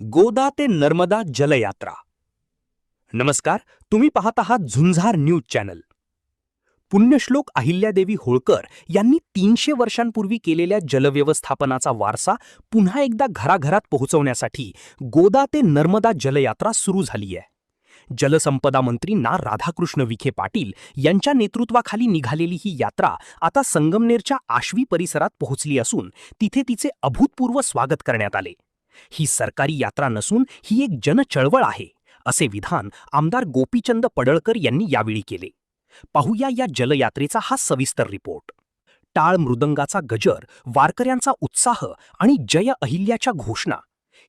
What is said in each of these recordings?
गोदा ते नर्मदा जलयात्रा। नमस्कार, तुम्ही पाहत आहात झुंजार न्यूज चॅनल। पुण्यश्लोक अहिल्यादेवी होळकर यांनी 300 वर्षांपूर्वी केलेल्या जलव्यवस्थापनाचा वारसा पुन्हा एकदा घराघरात पोहोचवण्यासाठी गोदा ते नर्मदा जलयात्रा सुरू झाली आहे। जलसंपदा मंत्री ना राधाकृष्ण विखे पाटील यांच्या नेतृत्वाखाली निघालेली ही यात्रा आता संगमनेरच्या आश्वी परिसरात पोहोचली असून तिथे तिचे अभूतपूर्व स्वागत करण्यात आले। ही सरकारी यात्रा नसून ही एक जनचळवळ आहे, असे विधान आमदार गोपीचंद पडळकर यांनी यावेळी केले। पाहूया या जलयात्रेचा हा सविस्तर रिपोर्ट। टाळ मृदंगाचा गजर, वारकऱ्यांचा उत्साह आणि जय अहिल्याच्या घोषणा,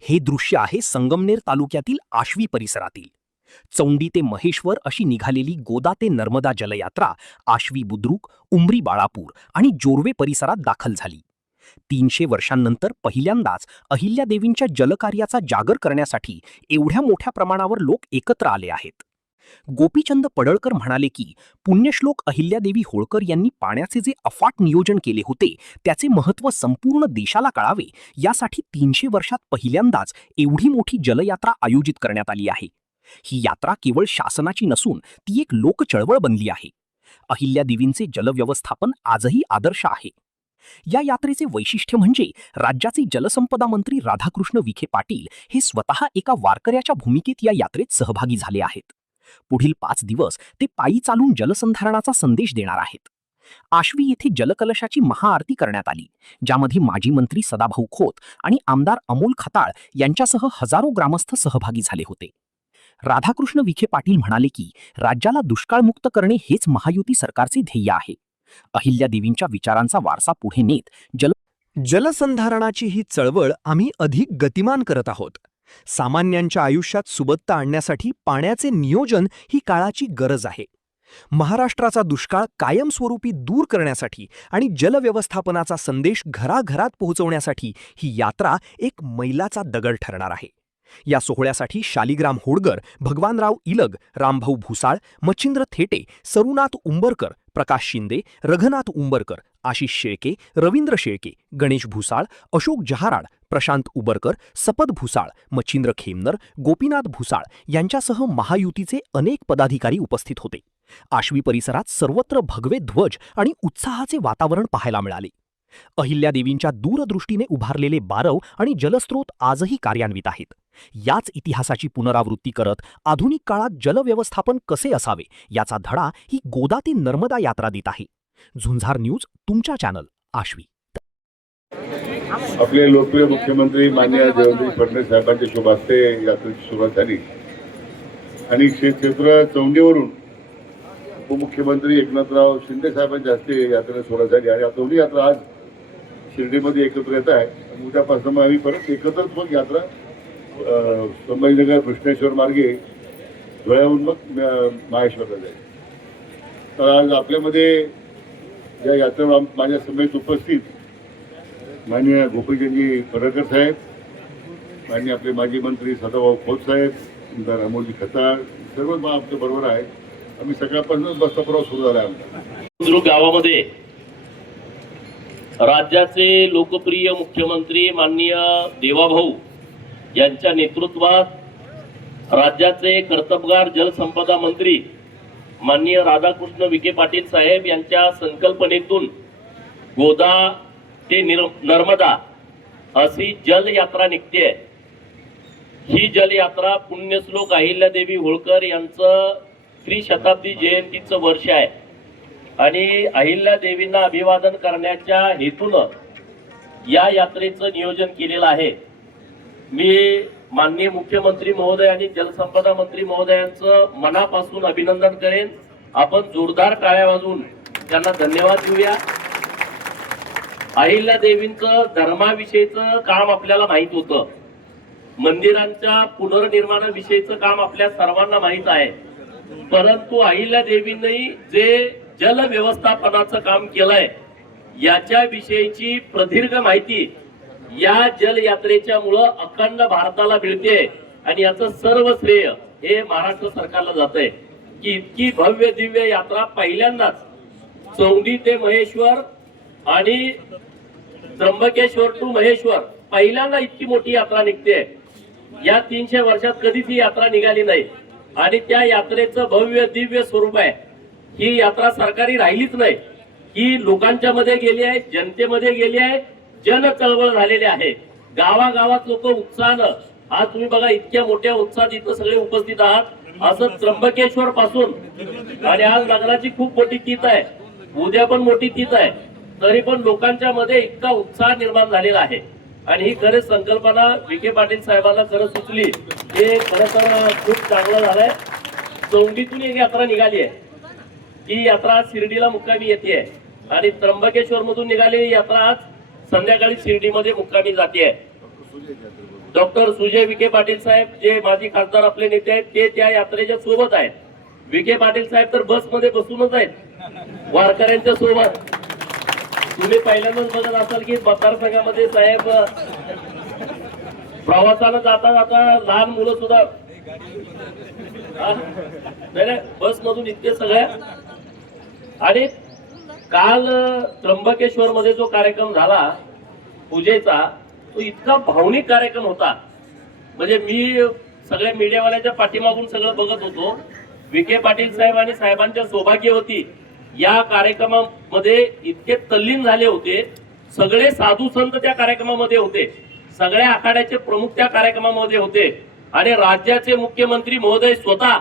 हे दृश्य आहे संगमनेर तालुक्यातील आश्वी परिसरातील। चौंडी ते महेश्वर अशी निघालेली गोदा ते नर्मदा जलयात्रा आश्वी बुद्रुक, उमरी बाळापूर आणि जोरवे परिसरात दाखल झाली। 300 वर्षांनंतर पहिल्यांदाच अहिल्यादेवींच्या जलकार्याचा जागर करण्यासाठी एवढ्या मोठ्या प्रमाणावर लोक एकत्र आले आहेत। गोपीचंद पडळकर म्हणाले की पुण्यश्लोक अहिल्यादेवी होळकर यांनी पाण्याचे जे अफाट नियोजन केले होते त्याचे महत्त्व संपूर्ण देशाला कळावे यासाठी 300 वर्षात पहिल्यांदाच एवढी मोठी जलयात्रा आयोजित करण्यात आली आहे। ही यात्रा केवळ शासनाची नसून ती एक लोकचळवळ बनली आहे। अहिल्यादेवींचे जलव्यवस्थापन आजही आदर्श आहे। या यात्रेचे वैशिष्ट्य म्हणजे राज्याचे जलसंपदा मंत्री राधाकृष्ण विखे पाटील हे स्वतः एका वारकऱ्याच्या भूमिकेत या यात्रेत सहभागी झाले आहेत। पुढील 5 दिवस ते पायी चालून जलसंधारणाचा संदेश देणार आहेत। आश्वी येथे जलकलशाची महाआरती करण्यात आली, ज्यामध्ये माजी मंत्री सदाभाऊ खोत आणि आमदार अमोल खताळ यांच्यासह हजारो ग्रामस्थ सहभागी झाले होते। राधाकृष्ण विखे पाटील म्हणाले की राज्याला दुष्काळमुक्त करणे हेच महायुती सरकारचे ध्येय आहे। अहिल्यादेवींच्या विचारांचा वारसा पुढे नेत जलसंधारणाची ही चळवळ आम्ही अधिक गतिमान करत आहोत। सामान्यांच्या आयुष्यात सुबत्ता आणण्यासाठी पाण्याचे नियोजन ही काळाची गरज आहे। महाराष्ट्राचा दुष्काळ कायमस्वरूपी दूर करण्यासाठी आणि जलव्यवस्थापनाचा संदेश घराघरात पोहोचवण्यासाठी ही यात्रा एक मैलाचा दगड ठरणार आहे। या सोहळ्यासाठी शालिग्राम होडगर, भगवानराव इलग, रामभाऊ भुसाळ, मच्छिंद्र थेटे, सरुनाथ उंबरकर, प्रकाश शिंदे, रघनाथ उंबरकर, आशिष शेळके, रवींद्र शेळके, गणेश भुसाळ, अशोक जहाराड, प्रशांत उबरकर, सपद भुसाळ, मच्छिंद्र खेमनर, गोपीनाथ भुसाळ यांच्यासह महायुतीचे अनेक पदाधिकारी उपस्थित होते। आश्वी परिसरात सर्वत्र भगवे ध्वज आणि उत्साहाचे वातावरण पाहायला मिळाले। अहिल्यादेवींच्या दूरदृष्टीने उभारलेले बारव आणि जलस्रोत आजही कार्यान्वित आहेत। याच इतिहासाची पुनरावृत्ती करत आधुनिक काळात जलव्यवस्थापन कसे असावे याचा धडा ही गोदा ते नर्मदा यात्रा देत आहे। झुंजार न्यूज, तुमच्या चॅनल आश्वी। आपले लोकप्रिय मुख्यमंत्री माननीय देवेंद्र फडणवीस साहेबांच्या शुभ हस्ते यात्रेची सुरुवात झाली आणि श्री क्षेत्र चौंडीवरून उपमुख्यमंत्री एकनाथराव शिंदे साहेबांच्या हस्ते यात्रेला सुरुवात झाली आणि दोन्ही यात्रा आज शिर्डीमध्ये एकत्र येत आहे। उद्यापासून आम्ही परत एकत्रच मग यात्रा संभाजीनगर कृष्णेश्वर मार्गे धुळ्याहून मग माहेश्वरला जाईल। तर आज आपल्यामध्ये या यात्रेवर माझ्या समेत उपस्थित माननीय गोपीचंदजी पडळकर साहेब, माननीय आपले माजी मंत्री सदाभाऊ खोत साहेब, आमदार अमोलजी खताळ, सर्व आपल्या बरोबर आहेत। आम्ही सकाळपासूनच बसचा प्रवास सुरू झाला आमचा। बुद्रुक गावामध्ये राज्याचे लोकप्रिय मुख्यमंत्री माननीय देवाभाऊ यांच्या नेतृत्वात राज्याचे कर्तबगार जलसंपदा मंत्री माननीय राधाकृष्ण विखे पाटील साहेब यांच्या संकल्पनेतून गोदा ते नर्मदा अशी जलयात्रा निघते। ही जलयात्रा पुण्यश्लोक अहिल्यादेवी होळकर यांचं त्रिशताब्दी जयंतीचं वर्ष आहे आणि अहिल्यादेवींना अभिवादन करण्याच्या हेतूनं या यात्रेचं नियोजन केलेलं आहे। मी माननीय मुख्यमंत्री महोदय आणि जलसंपदा मंत्री महोदयांचं मनापासून अभिनंदन करेन। आपण जोरदार टाळ्या वाजवून त्यांना धन्यवाद देऊया। अहिल्यादेवींचं धर्माविषयीचं काम आपल्याला माहित होतं, मंदिरांच्या पुनर्निर्माणाविषयीचं काम आपल्या सर्वांना माहित आहे, परंतु अहिल्यादेवींनी जे जल व्यवस्थापनाचं काम केलंय याच्या विषयीची प्रदीर्घ माहिती या जल यात्रेच्या मुळे अखंड भारताला मिळते आणि याचं सर्व श्रेय हे महाराष्ट्र सरकारला जातंय की इतकी भव्य दिव्य यात्रा पहिल्यांदाच चौंडी ते महेश्वर आणि त्र्यंबकेश्वर टू महेश्वर पहिल्यांदा इतकी मोठी यात्रा निघते। या 300 वर्षात कधीच ही यात्रा निघाली नाही आणि त्या यात्रेचं भव्य दिव्य स्वरूप आहे. ही यात्रा सरकारी राहिलीच नाही, ही लोकांच्या मध्ये गेली आहे, जनतेमध्ये गेली आहे, जन चळवळ झालेली आहे. गावागावात लोक उत्साहानं, आज तुम्ही बघा इतक्या मोठ्या उत्साहात इथं सगळे उपस्थित आहात. असं त्र्यंबकेश्वर पासून आणि आज लग्नाची खूप मोठी तीथ आहे, उद्या पण मोठी तीथ आहे, तरी पण लोकांच्या मध्ये इतका उत्साह निर्माण झालेला आहे. आणि ही खरंच संकल्पना विखे पाटील साहेबांना खरं सुचली, हे खरं तर खूप चांगलं झालंय. चौंडीतून एक यात्रा निघाली आहे, ही यात्रा आज शिर्डीला मुक्कामी येते आणि त्र्यंबकेश्वर मधून निघालेली यात्रा आज संध्याकाळी शिर्डीमध्ये मुक्कामी जाते. डॉक्टर सुजय विखे पाटील साहेब जे माजी खासदार आपले नेते आहेत ते त्या यात्रेच्या सोबत आहेत. विखे पाटील साहेब तर बसमध्ये बसूनच आहेत वारकऱ्यांच्या सोबत. तुम्ही पहिल्यांदाच बघत असाल की मतदारसंघामध्ये साहेब प्रवासाला जाता जाता लहान मुलं सुद्धा नाही बस मधून इतके सगळ्या. आणि काल त्र्यंबकेश्वर मध्ये जो कार्यक्रम झाला पूजेचा, तो इतका भावनिक कार्यक्रम होता. म्हणजे मी सगळ्या मीडियावाल्याच्या पाठीमागून सगळं बघत होतो. विखे पाटील साहेब आणि साहेबांच्या सौभाग्यवती या कार्यक्रमामध्ये इतके तल्लीन झाले होते. सगळे साधू संत त्या कार्यक्रमामध्ये होते, सगळ्या आखाड्याचे प्रमुख त्या कार्यक्रमामध्ये होते आणि राज्याचे मुख्यमंत्री महोदय स्वतः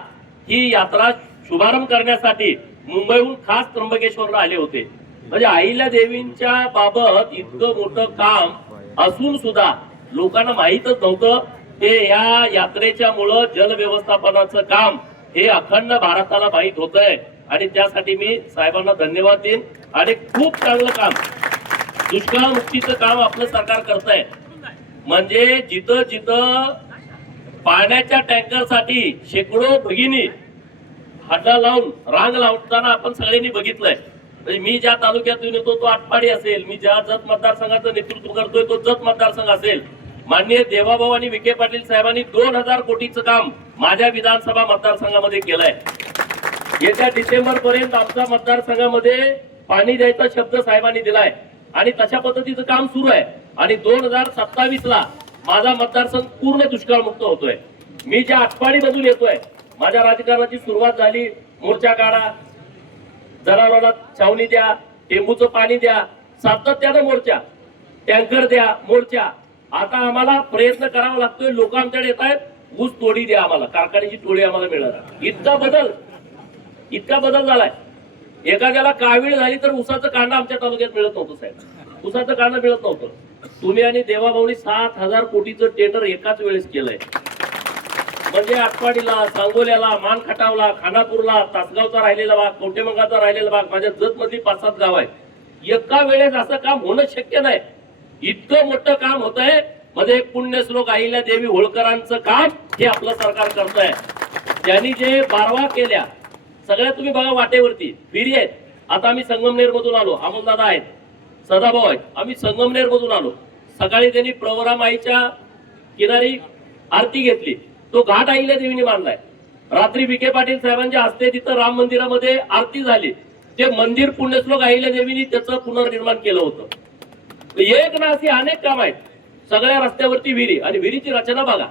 ही यात्रा शुभारंभ करण्यासाठी मुंबईहून खास त्र्यंबकेश्वरला आले होते. म्हणजे अहिल्या देवींच्या बाबत इतकं मोठं काम असून सुद्धा लोकांना माहीतच नव्हतं. हे या यात्रेच्या मुळे जल व्यवस्थापनाचं काम हे अखंड भारताला माहीत होतंय आणि त्यासाठी मी साहेबांना धन्यवाद देईन. आणि खूप चांगलं काम, दुष्काळ मुक्तीचं काम आपलं सरकार करतंय. म्हणजे जिथं जिथं पाण्याच्या टँकरसाठी शेकडो भगिनी हड्डा लावून रांग लावताना आपण सगळ्यांनी बघितलंय. म्हणजे मी ज्या तालुक्यातून येतो तो आटपाडी असेल, मी ज्या जत मतदारसंघाचं नेतृत्व करतोय तो जत मतदारसंघ असेल, माननीय देवाभाऊ आणि विखे पाटील साहेबांनी 2000 कोटीचं काम माझ्या विधानसभा मतदारसंघामध्ये केलंय. येत्या डिसेंबर पर्यंत आमच्या मतदारसंघामध्ये पाणी द्यायचा शब्द साहेबांनी दिलाय आणि तशा पद्धतीचं काम सुरू आहे. आणि 2027 ला माझा मतदारसंघ पूर्ण दुष्काळमुक्त होतोय. मी ज्या आटपाडी मधून येतोय, माझ्या राजकारणाची सुरुवात झाली, मोर्चा काढा, जनावरांना छावणी द्या, टेंबूचं पाणी द्या, सातत्यानं मोर्चा, टँकर द्या, मोर्चा. आता आम्हाला प्रयत्न करावा लागतोय. लोक आमच्याकडे येत आहेत, ऊस तोडी द्या आम्हाला, कारखान्याची टोळी आम्हाला मिळणार. इतका बदल झालाय. एखाद्याला कावीळ झाली तर ऊसाचं कांदा आमच्या तालुक्यात मिळत नव्हतं साहेब, ऊसाचं कांदा मिळत नव्हतं. तुम्ही आणि देवाभाऊनी 7000 कोटीचं टेंडर एकाच वेळेस केलंय. म्हणजे आटपाडीला, सांगोल्याला, मानखटावला, खानापूरला, तासगावचा राहिलेला भाग, कवटेमंगाचा राहिलेला भाग, माझ्या जत मधली 5-7 गाव आहेत. एका वेळेस असं काम होणं शक्य नाही. इतकं मोठं काम होत आहे. मध्ये पुण्यश्लोक अहिल्या देवी होळकरांचं काम हे आपलं सरकार करतंय. त्यांनी जे बारवा केल्या सगळ्या तुम्ही बघा वाटेवरती फिरी आहेत. आता आम्ही संगमनेर मधून आलो, अमोलदादा आहेत, सदाभाऊ आहेत, आम्ही संगमनेर मधून आलो. सकाळी त्यांनी प्रवरामाईच्या किनारी आरती घेतली, तो घाट अहिल्या देवीने बांधलाय. रात्री विखे पाटील साहेबांच्या हस्ते तिथं राम मंदिरामध्ये आरती झाली. ते मंदिर पुण्यश्लोक अहिल्या देवीने त्याचं पुनर्निर्माण केलं होतं. एक ना अशी अनेक काम आहेत. सगळ्या रस्त्यावरती विहिरी, आणि विहिरीची रचना बघा.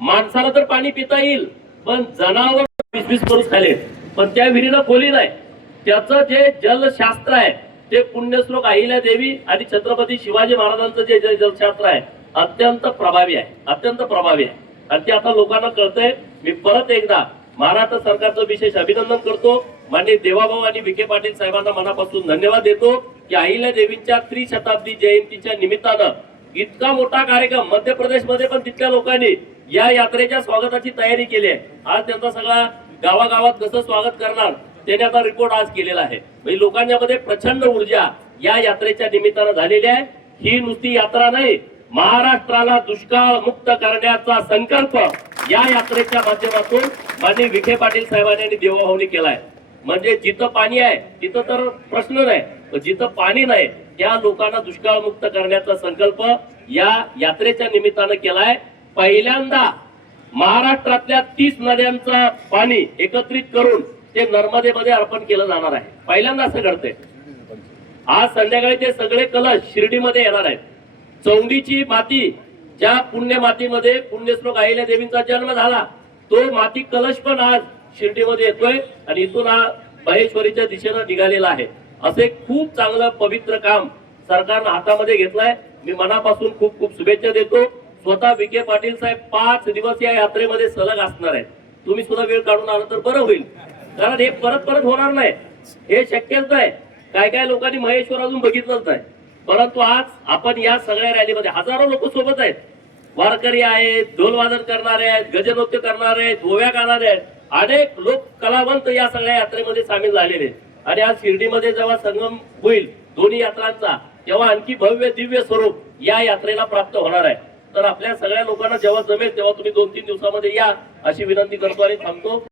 माणसाला तर पाणी पिता येईल, पण जनावर 20-20 करून खाले, पण त्या विहिरीला खोली नाही. त्याचं जे जलशास्त्र आहे ते पुण्यश्लोक अहिल्या देवी आणि छत्रपती शिवाजी महाराजांचं जे जलशास्त्र आहे अत्यंत प्रभावी आहे, अत्यंत प्रभावी आहे. आणि ते आता लोकांना कळतंय. मी परत एकदा महाराष्ट्र सरकारचं विशेष अभिनंदन करतो. माननीय देवाभाऊ आणि विखे पाटील साहेबांना मनापासून धन्यवाद देतो की अहिल्या देवींच्या त्रिशताब्दी जयंतीच्या निमित्तानं इतका मोठा कार्यक्रम मध्य प्रदेशमध्ये पण तिथल्या लोकांनी या यात्रेच्या स्वागताची तयारी केली आहे. आज त्यांचा सगळा गावागावात कसं स्वागत करणार त्याने आता रिपोर्ट आज केलेला आहे. म्हणजे लोकांच्या मध्ये प्रचंड ऊर्जा या यात्रेच्या निमित्तानं झालेली आहे. ही नुसती यात्रा नाही, महाराष्ट्राला दुष्काळ मुक्त करण्याचा संकल्प या यात्रेच्या माध्यमातून माननीय विखे पाटील साहेबांनी आणि देवाभाऊनी केलाय. म्हणजे जिथं पाणी आहे तिथं तर प्रश्न नाही, पण जिथं पाणी नाही त्या लोकांना दुष्काळ मुक्त करण्याचा संकल्प या यात्रेच्या निमित्तानं केलाय. पहिल्यांदा महाराष्ट्रातल्या 30 नद्यांचं पाणी एकत्रित करून ते नर्मदेमध्ये अर्पण केलं जाणार आहे. पहिल्यांदा असं घडतंय. आज संध्याकाळी ते सगळे कलश शिर्डीमध्ये येणार आहेत. चौंडीची माती ज्या पुण्य मातीमध्ये पुण्यश्लोक अहिल्या देवींचा जन्म झाला तो माती कलश पण आज शिर्डीमध्ये येतोय आणि इथून हा महेश्वरीच्या दिशेनं निघालेला आहे. असे खूप चांगलं पवित्र काम सरकारनं हातामध्ये घेतलंय. मी मनापासून खूप खूप शुभेच्छा देतो. स्वतः विखे पाटील साहेब 5 दिवस या यात्रेमध्ये सलग असणार आहेत. तुम्ही सुद्धा वेळ काढून आला तर बरं होईल, कारण हे परत परत होणार नाही, हे शक्यच नाही. काय काय लोकांनी महेश्वर अजून बघितलंच नाही, परंतु आज आपण या सगळ्या रॅलीमध्ये हजारो लोक सोबत आहेत. वारकरी आहेत, ढोलवादन करणारे आहेत, गजनृत्य करणारे आहेत, गोव्या गाणारे आहेत, अनेक लोक कलावंत या सगळ्या यात्रेमध्ये सामील झालेले आहेत. आणि आज शिर्डीमध्ये जेव्हा संगम होईल दोन्ही यात्रांचा, तेव्हा आणखी भव्य दिव्य स्वरूप या यात्रेला प्राप्त होणार आहे. तर आपल्या सगळ्या लोकांना जेव्हा जमेल तेव्हा तुम्ही 2-3 दिवसामध्ये या अशी विनंती करतो आणि थांबतो.